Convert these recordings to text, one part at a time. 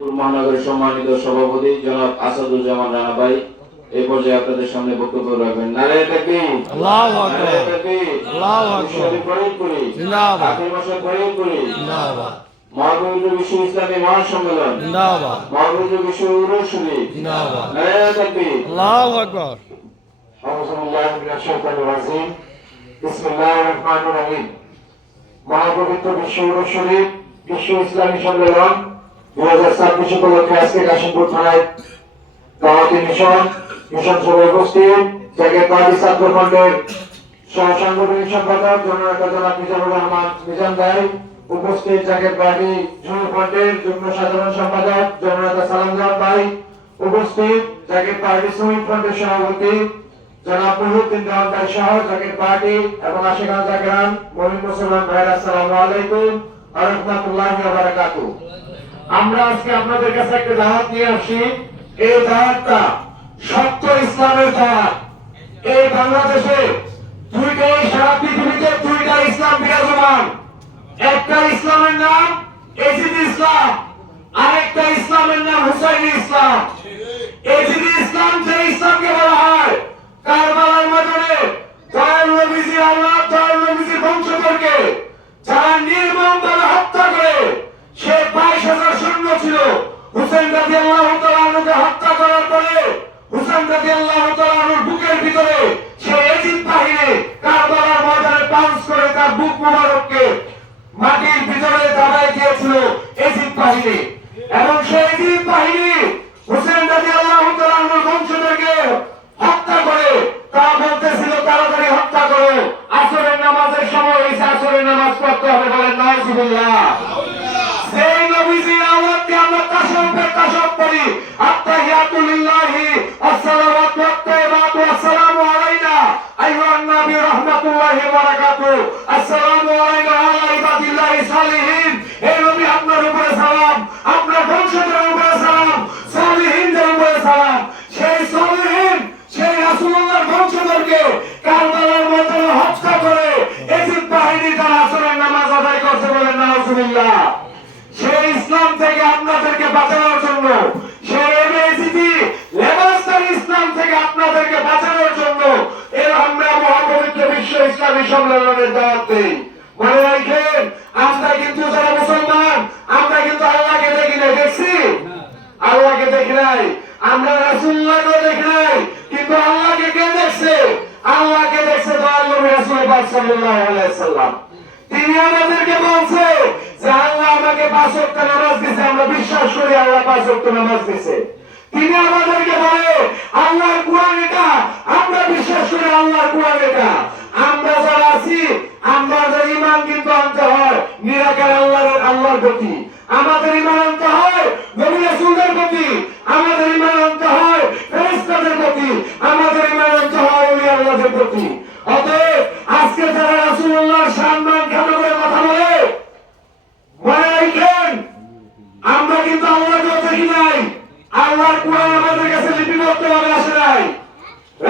মহানগরের সম্মানিত সভাপতি জনাব আসাদুজ্জামান রানা ভাই এই পর্যায়ে আপনাদের সামনে বক্তব্য রাখবেন। নারায়ে তাকবীর, আল্লাহু আকবার, নারায়ে তাকবীর, আল্লাহু আকবার, জিন্দাবাদ, আখির মাসে পড়ে করি জিন্দাবাদ, মহাপবিত্র বিশ্ব ইসলামী মহাসম্মেলন, জিন্দাবাদ, মহাপবিত্র বিশ্ব উরুস শরীফ, জিন্দাবাদ, নারায়ে তাকবীর, আল্লাহু আকবার। আউযুবিল্লাহি মিনাশ শাইতানির রাজিম। বিসমিল্লাহির রহমানির রহিম। মহাপবিত্র বিশ্ব উরুস শরীফ বিশ্ব ইসলামী সম্মেলন 2026 উপলক্ষে আজকে কাশিমপুর থানায় দাওয়াতি মিশন সভায় উপস্থিত জাতীয় পার্টি ছাত্র ফ্রন্টের সহ সাংগঠনিক সম্পাদক জননেতা জনাব মিজানুর রহমান মিজান ভাই, উপস্থিত জাতীয় পার্টি যুব ফ্রন্টের যুগ্ম সাধারণ সম্পাদক জননেতা সালাম জাহান ভাই, উপস্থিত জাতীয় পার্টি শ্রমিক ফ্রন্টের সভাপতি জনাব মুহিউদ্দিন জাহান ভাই সহ জাতীয় পার্টি এবং আশিকান জাকিরান মুমিন মুসলমান ভাইরা, আসসালামু আলাইকুম ওয়া রাহমাতুল্লাহি ওয়া বারাকাতুহু। আমরা আজকে আপনাদের কাছে একটা দাওয়াত নিয়ে আসি। এই দাওয়াতটা সত্য ইসলামের দাওয়াত। এই বাংলাদেশে সারা পৃথিবীতে দুইটা ইসলাম বিরাজমান। একটা ইসলামের নাম এজিদি ইসলাম, আরেকটা ইসলামের নাম হুসাইনি ইসলাম। এজিদি ইসলাম যে ইসলামকে বলা হয় কারবালার ময়দানে দয়াল নবীজি আল্লাহ দয়াল নবীজির বংশধরকে যারা নির্মমভাবে হত্যা করে, সে 22,000 সৈন্য ছিল। হুসাইন রাদিয়াল্লাহু তাআলা আনহুকে হত্যা করার পরে হুসাইন রাদিয়াল্লাহু তাআলা আনহুর বুকের ভিতরে সে এজিদ বাহিনী কারবালার ময়দানে পাঞ্চ করে তার বুক মুবারককে মাটির ভিতরে দাবায় দিয়েছিল এজিদ বাহিনী। এবং সেই এজিদ বাহিনী হুসাইন রাদিয়াল্লাহু তাআলা আনহুর বংশধরকে হত্যা করে তা বলতেছিল তাড়াতাড়ি হত্যা করো, আসরের নামাজের সময় হয়েছে, আসরের নামাজ পড়তে হবে, বলেন নাউজুবিল্লাহ। সেই নবীজির আওয়াজকে আমরা তাশাব্বুহ তাশাব্বুহ করি, আত্তাহিয়াতু লিল্লাহি আসসালাওয়াতু ওয়াত-তাইয়্যিবাতু আসসালামু আলাইনা আইয়ুহান নবী রাহমাতুল্লাহি ওয়া বারাকাতুহু, আসসালামু আলাইনা ওয়া আলা ইবাদিল্লাহিস সালিহিন। এই নবী আপনার উপরে সালাম, আপনার বংশধরের উপরে সালাম, সালিহিনদের উপরে সালাম। সেই সালিহিন সেই রাসূলুল্লাহর বংশধরকে কারবালার ময়দানে হত্যা করে এজিদ বাহিনী তারা আসরের নামাজ আদায় করতে, বলেন নাউজুবিল্লাহ। সেই ইসলাম থেকে আপনাদেরকে বাঁচানোর জন্য, সেই এজিদি লেবাসদারি ইসলাম থেকে আপনাদেরকে বাঁচানোর জন্য এর আমরা মহাপবিত্র বিশ্ব ইসলামী সম্মেলনের দাওয়াত দেই। মনে রাখেন, আমরা কিন্তু যারা মুসলমান, আমরা কিন্তু আল্লাহকে দেখি নাই, দেখছি? আল্লাহকে দেখি নাই, আমরা রাসূলুল্লাহকে দেখি নাই, কিন্তু আল্লাহকে কে দেখছে? আল্লাহকে দেখছে দয়াল নবী রাসূল পাক সাল্লাল্লাহু আলাইহি ওয়াসাল্লাম। তিনি আমাদেরকে বলছে যে আল্লাহ আমাকে 5 ওয়াক্ত নামাজ দিয়েছে, আমরা বিশ্বাস করি আল্লাহ 5 ওয়াক্ত নামাজ দিয়েছে। তিনি আমাদেরকে বলে আল্লাহর কুরআন এটা, আমরা বিশ্বাস করি আল্লাহর কুরআন এটা। আমরা যারা আছি, আমাদের ঈমান কিন্তু আনতে হয় নিরাকার আল্লাহর প্রতি, আমাদের ঈমান আনতে হয় নবী রাসূলদের প্রতি, আমাদের ঈমান আনতে হয় ফেরেশতাদের প্রতি, আমাদের ঈমান আনতে হয় ওলি আল্লাহদের প্রতি। অতএব আজকে যারা রাসূলুল্লাহর সম্মান কেন করে কথা বলে, মনে রাখেন আমরা কিন্তু আল্লাহকে দেখি নাই, আল্লাহর কুরআন আমাদের কাছে লিপিবদ্ধভাবে আসে নাই।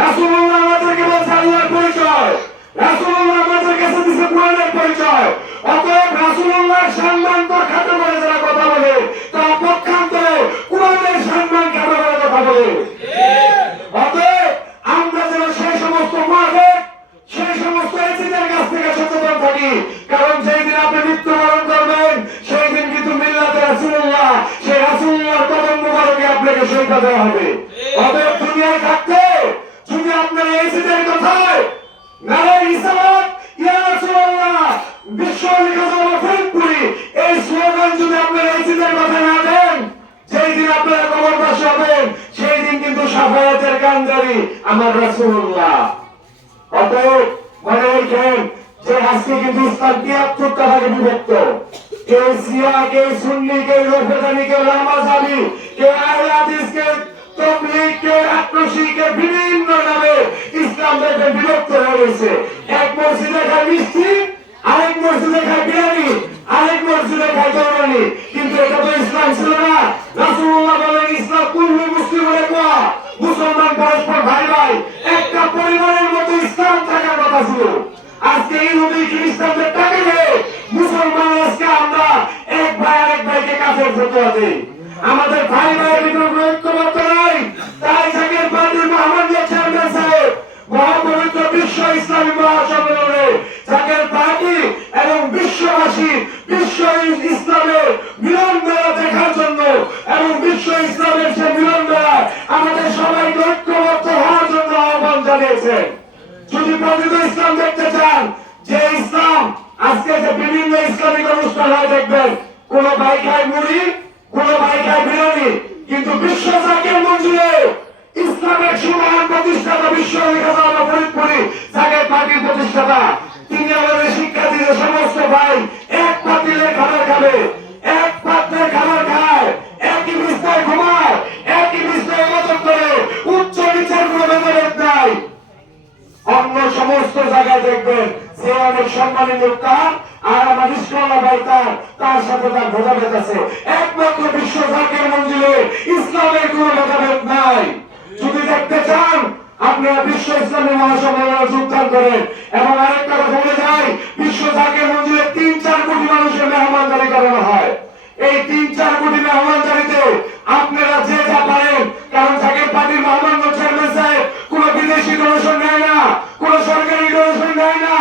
রাসূলুল্লাহ আমাদেরকে বলছে আল্লাহর পরিচয়, রাসূলুল্লাহ আমাদের কাছে দিয়েছে কুরআনের পরিচয়। অতএব রাসূলুল্লাহর সম্মান তো খাটো করে যারা কথা বলে, তারা পক্ষান্তরে কুরআনের সম্মান খাটো করে কথা বলে। অতএব আমরা যেন সেই সমস্ত মুনাফিক, সেই সমস্ত এজিদের কাছ থেকে সচেতন থাকি। কারণ যেই দিন আপনি মৃত্যুবরণ করবেন, সেই দিন কিন্তু মিল্লাতে রাসূলুল্লাহ, সেই রাসূলুল্লাহর কদম মুবারকে আপনাকে শহীদ দেওয়া হবে। অতএব দুনিয়ায় থাকতে যদি আপনার এজিদের কথায় নারে রিসালাত ইয়া রাসূলুল্লাহ বিশ্বলিকাজমফরিদপুরি এই স্লোগান যদি আপনার এজিদের কথা না দেন, যেই দিন আপনারা কবরবাসী হবেন, সেই দিন কিন্তু শাফায়াতের কান্ডারি আমার রাসূলুল্লাহ। অতএব মনে রাখেন যে আজকে কিন্তু ইসলাম ৭৩টা ভাগে বিভক্ত। কেউ শিয়া, কেউ সুন্নি, কেউ রফেদানি, কেউ লামাজালি, কেউ আহলে হাদিস, কেউ তাবলীগ, কেউ আক্রোশী, কেউ বিভিন্ন নামে ইসলাম দেখে বিভক্ত হয়ে গেছে। এক মসজিদে খায় মিষ্টি, আরেক মসজিদে খায় বিরিয়ানি, আরেক মসজিদে খায় দৌড়ানি। কিন্তু এটা তো ইসলাম ছিল না। রাসূলুল্লাহ বলেন ইসলাম কুল্লু মুসলিমের ওয়া, মুসলমান পরস্পর ভাই ভাই, একটা পরিবারের মতো ইসলাম থাকার কথা ছিল। আজকে ইহুদি খ্রিস্টানদের টাকা মুসলমান আজকে আমরা এক ভাই আরেক ভাইকে কাফের ফতোয়া দেই। আমাদের ভাই ভাইয়ের ভিতরে কোনো ঐক্যবদ্ধ নাই। তাই জাকের পার্টির মহামান্য চেয়ারম্যান সাহেব মহাপবিত্র বিশ্ব ইসলামী মহাসম্মেলনে জাকের পার্টি এবং বিশ্ববাসী বিশ্ব ইসলামের মিলন মেলা দেখার জন্য এবং বিশ্ব ইসলামের সে মিলন মেলা আমাদের সবাইকে ঐক্যবদ্ধ হওয়ার জন্য আহ্বান জানিয়েছেন। যদি প্রকৃত ইসলাম দেখতে চান, যে ইসলাম আজকে যে বিভিন্ন ইসলামিক অনুষ্ঠান হয় দেখবেন কোন ভাই খায় মুড়ি, কোন ভাই খায় বিরিয়ানি, কিন্তু বিশ্ব জাকের মঞ্জুরে ইসলামের সুমহান প্রতিষ্ঠাতা বিশ্ব ফরিদপুরি জাকের পার্টির প্রতিষ্ঠাতা তিনি আমাদের শিক্ষার্থীদের সমস্ত ভাই এক পাতিলের খাবার খাবে, এক পাত্রের খাবার খায়, একই বিস্তায় ঘুমায়, একই বিস্তায় মদত করে, উচ্চ নিচের কোনো ভেদাভেদ নাই। অন্য সমস্ত জায়গায় দেখবেন যে অনেক সম্মানী লোক তার আর আমার ইসলামা ভাই তার সাথে তার ভেদাভেদ আছে। একমাত্র বিশ্ব জাকের মঞ্জিলে ইসলামের কোনো ভেদাভেদ নাই। যদি দেখতে চান আপনারা বিশ্ব ইসলামী মহাসম্মেলনে যোগদান করেন। এবং আরেকটা কথা বলে যাই, বিশ্ব জাকের মঞ্জিলে ৩-৪ কোটি মানুষের মেহমানদারি করানো হয়। এই ৩-৪ কোটি মেহমানদারিতে আপনারা যে যা পারেন, কারণ জাকের পার্টির মহামান্য চেয়ারম্যান সাহেব কোন বিদেশি ডোনেশন নেয় না, কোন সরকারি ডোনেশন নেয় না।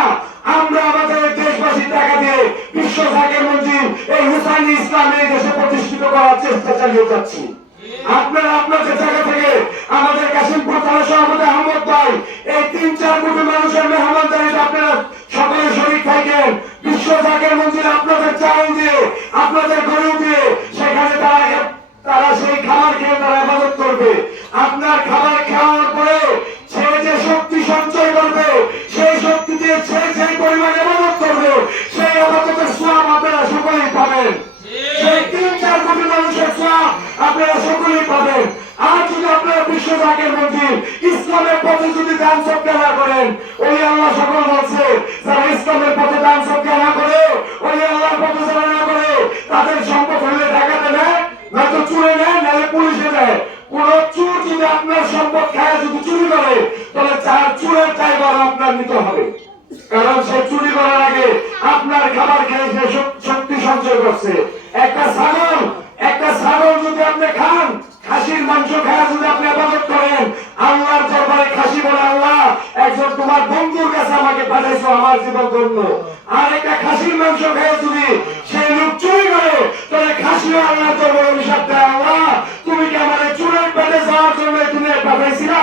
আমরা আমাদের দেশবাসীর টাকা দিয়ে বিশ্ব জাকের মঞ্জিল এই হুসাইনি ইসলামী দেশে প্রতিষ্ঠিত করার চেষ্টা চালিয়ে যাচ্ছি। আপনারা আপনাদের জায়গা থেকে আমাদের কাশিমপুর থানা সভাপতি আহমদ ভাই এই 3-4 কোটি মানুষের মেহমানদারিতে আপনারা সকলে শরীক থাকেন। বিশ্ব জাকের মঞ্জিল আপনাদের চাউল দিয়ে, আপনাদের গরু দিয়ে সেখানে তারা সেই খাবার খেয়ে তারা ইবাদত করবে। আপনার খাবার খাওয়ার পরে সে যে শক্তি সঞ্চয় করবে, সেই শক্তি দিয়ে সে যেই পরিমাণ ইবাদত করবে, সেই ইবাদতের সওয়াব আপনারা সকলেই পাবেন। সেই 3-4 কোটি মানুষের সওয়াব আপনারা সকলেই পাবেন। আর যদি আপনারা বিশ্ব জাকের মঞ্জিল ইসলামের পথে যদি দান সদকা না করেন, ওই আল্লাহ সকল বলছে যারা ইসলামের পথে দান সদকা না করে, ওই আল্লাহর পথে যারা না করে, তাদের সম্পদ হলে ডাকাতে নেয়, নয়তো চুরে নেয়, নাহলে পুলিশে দেয়। কোন চোর যদি আপনার সম্পদ খায় যদি চুরি করে, তাহলে চার চুরের দায়ভার আপনার নিতে হবে। কারণ সে চুরি করার আগে আপনার খাবার খেয়ে সে শক্তি সঞ্চয় করছে। একটা ছাগল যদি আপনি খান, খাসির মাংস খায় যদি আপনি ইবাদত করেন, আল্লাহর দরবারে খাসি বলে আল্লাহ একজন তোমার বন্ধুর কাছে আমাকে পাঠাইছো আমার জীবন ধন্য। আর একটা খাসির মাংস খেয়ে যদি সেই লোক চুরি করে, তাহলে খাসিও আল্লাহর দরবারে অভিশাপ দেয়, আল্লাহ তুমি কি আমার চুরের পেটে যাওয়ার জন্য তুমি পাঠাইছি না?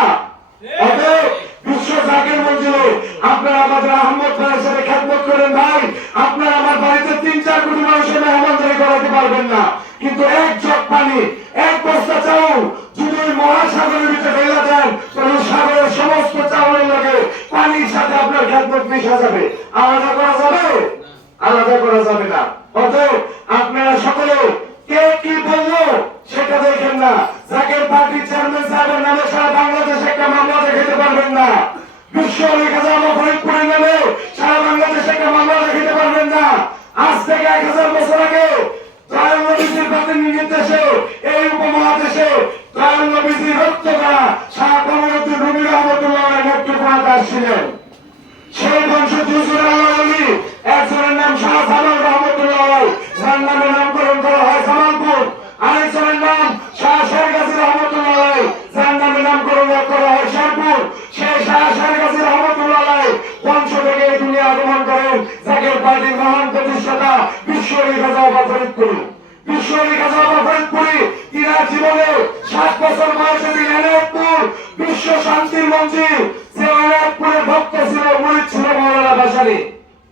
অতএব বিশ্ব জাকের মঞ্জিলে আপনারা আমাদের আহমদ ভাইয়ের সাথে খেদমত করেন। ভাই, আপনারা আমার বাড়িতে 3-4 কোটি মানুষের মেহমানদারি করাতে পারবেন না, কিন্তু এক জগ পানি, এক বস্তা চাউল যদি ওই মহাসাগরের ভিতরে ফেলে দেন, তাহলে সাগরের সমস্ত চাউলের লাগে পানির সাথে আপনার খেদমত মিশা যাবে। আলাদা করা যাবে? আলাদা করা যাবে না। অতএব আপনারা সকলে কে কি বললো সেটা দেখেন না। জাকের পার্টির চেয়ারম্যান সাহেবের নামে সারা বাংলাদেশে একটা মামলা দেখাতে পারবেন না। বিশ্ব ফরিদপুরের নামে সারা বাংলাদেশে একটা মামলা দেখাতে পারবেন না। আজ থেকে 1000 বছর আগে দয়াল নবীজির প্রতিনিধি নির্দেশে এই উপমহাদেশে দয়াল নবীজির রক্ত করা শাহ কমরুদ্দিন রুমি রহমতুল্লাহ নেতৃত্বে আসছিলেন। সেই বংশোদ্ভূত আলী একজনের নাম শাহ জামাল রহমতুল্লাহ, যার নামে নামকরণ করা হয় জামালপুর। আরেকজনের নাম শাহ শেরগাজী রহমতুল্লাহ, যার নামে নামকরণ করা হয় শেরপুর। সেই শাহ শেরগাজী রহমতুল্লাহ বংশ থেকে এই দুনিয়া আগমন করেন জাকের পার্টির মহান প্রতিষ্ঠাতা বিশ্ব খাজা ফরিদপুরি। বিশ্ব খাজা ফরিদপুরি তিনার জীবনে 7 বছর বয়সে তিনি এনায়তপুর বিশ্ব শান্তির মঞ্জিল, যে এনায়তপুরের ভক্ত ছিল, মুরিদ ছিল মাওলানা ভাসানী।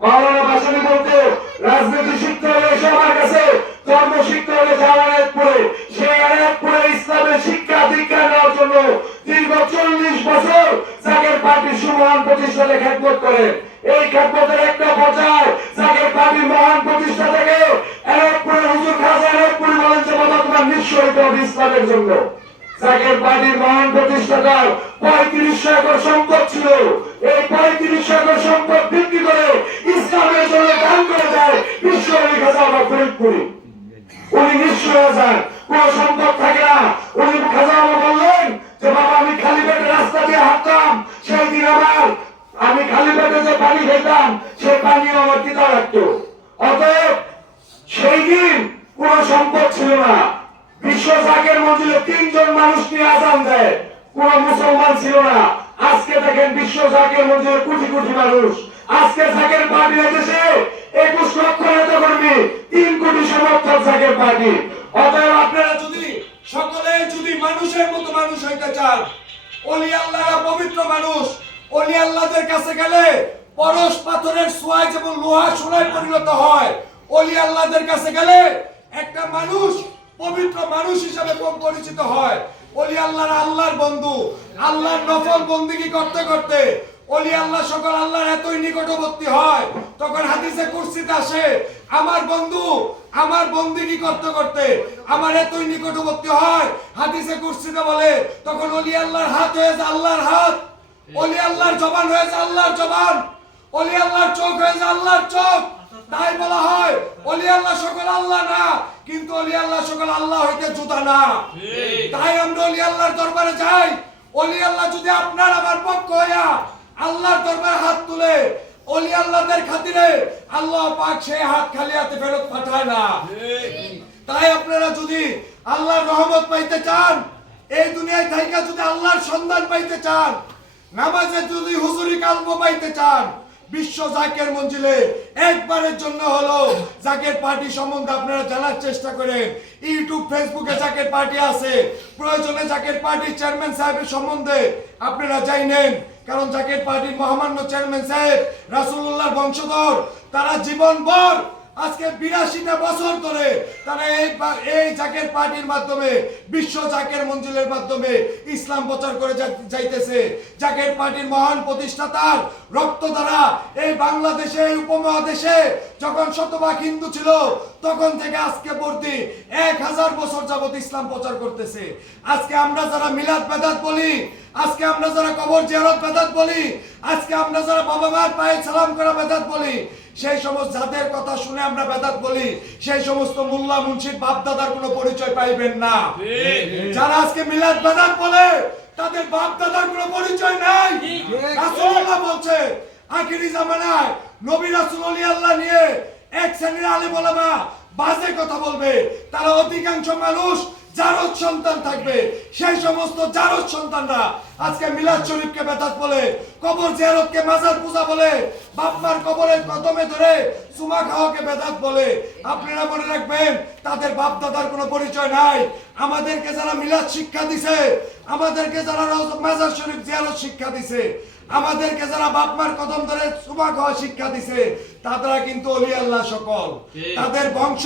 মাওলানা ভাসানী বলতে রাজনীতি শিখতে হলে এসে আমার কাছে, ধর্ম শিখতে হলে যাওয়া এনায়তপুরে। সেই এনায়তপুরে ইসলামের শিক্ষা দীক্ষা নেওয়ার জন্য দীর্ঘ 40 বছর জাকের পার্টির সুমহান প্রতিষ্ঠানে খেদমত করেন। এই খেদমতের একটা পর্যায়ে জাকের পার্টির মহান প্রতিষ্ঠা থেকে এনায়তপুরের হুজুর খাজা এনায়তপুরি বলেন যে বাবা তোমার নিশ্চয়ই হবে ইসলামের জন্য। জাকের পার্টির মহান প্রতিষ্ঠাতার 3500 একর সম্পদ ছিল। এই 3500 একর সম্পদ বিক্রি করে ইসলামের জন্য দান করে দেয় বিশ্ব খাজা ফরিদপুরি। উনি নিঃস্ব হয়ে যান, কোন সম্পদ থাকে না। উনি খাজা বললেন যে বাবা আমি খালি পেটে রাস্তা দিয়ে হাঁটতাম, সেই দিন আমি খালি পেটে যে পানি খেতাম সেই পানিও আমার তিতা লাগতো। অতএব সেই দিন কোন সম্পদ ছিল না, বিশ্ব জাকের মঞ্জিলে 3 জন মানুষ নিয়ে আজান দেয়, কোন মুসলমান ছিল না। আজকে দেখেন বিশ্ব জাকের মঞ্জিলে কোটি কোটি মানুষ। আজকে জাকের পার্টি এসেছে 21 লক্ষ নেতা কর্মী, 3 কোটি সমর্থক জাকের পার্টি। অতএব আপনারা যদি সকলে যদি মানুষের মতো মানুষ হইতে চান, ওলি আল্লাহরা পবিত্র মানুষ, ওলি আল্লাহদের কাছে গেলে পরশ পাথরের ছোঁয়ায় যেমন লোহা সোনায় পরিণত হয়, ওলি আল্লাহদের কাছে গেলে একটা মানুষ পবিত্র মানুষ হিসেবে পরিচিত হয়। ওলি আল্লাহরা আল্লাহর বন্ধু, আল্লাহর নফল বন্দেগী করতে করতে ওলি আল্লাহ সকল আল্লাহর এতই নিকটবর্তী হয়, তখন হাদিসে কুরসিতে আসে আমার বন্ধু আমার বন্দেগী করতে করতে আমার এতই নিকটবর্তী হয়। হাদিসে কুরসিতে বলে তখন ওলি আল্লাহর হাত হয়ে যায় আল্লাহর হাত, ওলি আল্লাহর জবান হয়ে যায় আল্লাহর জবান, ওলি আল্লাহর চোখ হয়ে যায় আল্লাহর চোখ। তাই বলা হয় ওলি আল্লাহ সকল আল্লাহ না, কিন্তু ওলি আল্লাহ সকল আল্লাহ হইতে জুতা না। তাই আমরা ওলি আল্লাহর দরবারে যাই। ওলি আল্লাহ যদি আপনার আমার পক্ষ হইয়া আল্লাহর দরবারে হাত তুলে, ওলি আল্লাহদের খাতিরে আল্লাহ পাক সেই হাত খালি হাতে ফেরত পাঠায় না। তাই আপনারা যদি আল্লাহর রহমত পাইতে চান, এই দুনিয়ায় থাইকা যদি আল্লাহর সন্ধান পাইতে চান, নামাজে যদি হুজুরি কালব পাইতে চান, বিশ্ব জাকের মঞ্জিলে একবারের জন্য হলো জাকের পার্টি সম্বন্ধে আপনারা জানার চেষ্টা করেন। ইউটিউব ফেসবুকে জাকের পার্টি আছে, প্রয়োজনে জাকের পার্টির চেয়ারম্যান সাহেবের সম্বন্ধে আপনারা জানেন, কারণ জাকের পার্টির মহামান্য চেয়ারম্যান সাহেব রাসূলুল্লাহর বংশধর। তারা জীবনভর আজকে 82টা বছর ধরে তারা এই জাকের পার্টির মাধ্যমে বিশ্ব জাকের মঞ্জিলের মাধ্যমে ইসলাম প্রচার করে যাইতেছে। জাকের পার্টির মহান প্রতিষ্ঠাতার রক্ত দ্বারা এই বাংলাদেশে এই উপমহাদেশে যখন শতভাগ হিন্দু ছিল, তখন থেকে আজকে পর্যন্ত 1000 বছর যাবত ইসলাম প্রচার করতেছে। আজকে আমরা যারা মিলাদ বেদাত বলি, আজকে আমরা যারা কবর জিয়ারত বেদাত বলি, আজকে আমরা যারা বাবা মার পায়ে সালাম করা বেদাত বলি, সেই সমস্ত যাদের কথা শুনে আমরা বেদাত বলি, সেই সমস্ত মোল্লা মুন্সির বাপ দাদার কোনো পরিচয় পাইবেন না। যারা আজকে মিলাদ বেদাত বলে তাদের বাপ দাদার কোনো পরিচয় নাই। রাসূলুল্লাহ বলছে আখিরি জামানায় নবী রাসূল ওলি আল্লাহ নিয়ে এক শ্রেণীর আলেম ওলামা বাজে কথা বলবে। তারা অধিকাংশ মানুষ জারদ সন্তান থাকবে, সেই সমস্ত জারদ সন্তানরা আজকে মিলাদ শরীফকে বেদাত বলে, কবর জিয়ারতকে মাজার পূজা বলে, বাপমার কবরের কদমে ধরে চুমা খাওয়াকে বেদাত বলে। আপনারা মনে রাখবেন তাদের বাপ দাদার কোনো পরিচয় নাই। আমাদেরকে যারা মিলাদ শিক্ষা দিছে, আমাদেরকে যারা মাজার শরীফ জিয়ারত শিক্ষা দিছে, আমাদেরকে যারা বাপমার কদম ধরে চুমা খাওয়া শিক্ষা দিছে, তারা কিন্তু ওলি আল্লাহ সকল। তাদের বংশ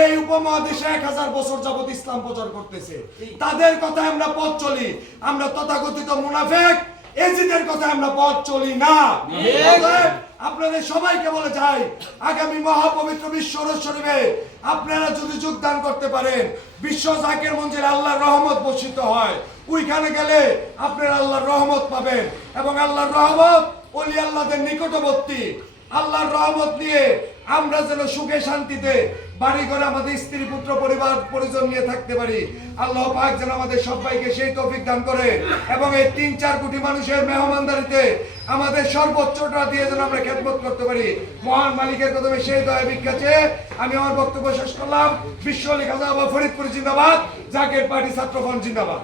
এই উপমহাদেশে 1000 বছর যাবত ইসলাম প্রচার করতেছে। তাদের কথায় আমরা পথ চলি। আমরা তথাকথিত মুনাফিক এজিদের কথায় আমরা পথ চলি না। আপনাদের সবাইকে বলে যাই, আগামী মহাপবিত্র বিশ্ব শরীফে আপনারা যদি যোগদান করতে পারেন, বিশ্ব জাকের মঞ্জিলে আল্লাহর রহমত বর্ষিত হয়, ওইখানে গেলে আপনারা আল্লাহর রহমত পাবেন। এবং আল্লাহর রহমত ওলি আল্লাহদের নিকটবর্তী। আল্লাহর রহমত নিয়ে আমরা যেন সুখে শান্তিতে বাড়ি ঘরে আমাদের স্ত্রী পুত্র পরিবার পরিজন নিয়ে থাকতে পারি। আল্লাহ পাক যেন আমাদের সবাইকে সেই তৌফিক দান করে এবং এই 3-4 কোটি মানুষের মেহমানদারিতে আমাদের সর্বোচ্চটা দিয়ে যেন আমরা খেদমত করতে পারি। মহান মালিকের কদমে সেই দয়া ভিক্ষা চেয়ে আমি আমার বক্তব্য শেষ করলাম। বিশ্ব আলী খাজা বাবা ফরিদপুর জিন্দাবাদ, জাকের পার্টি ছাত্রফ্রন্ট জিন্দাবাদ।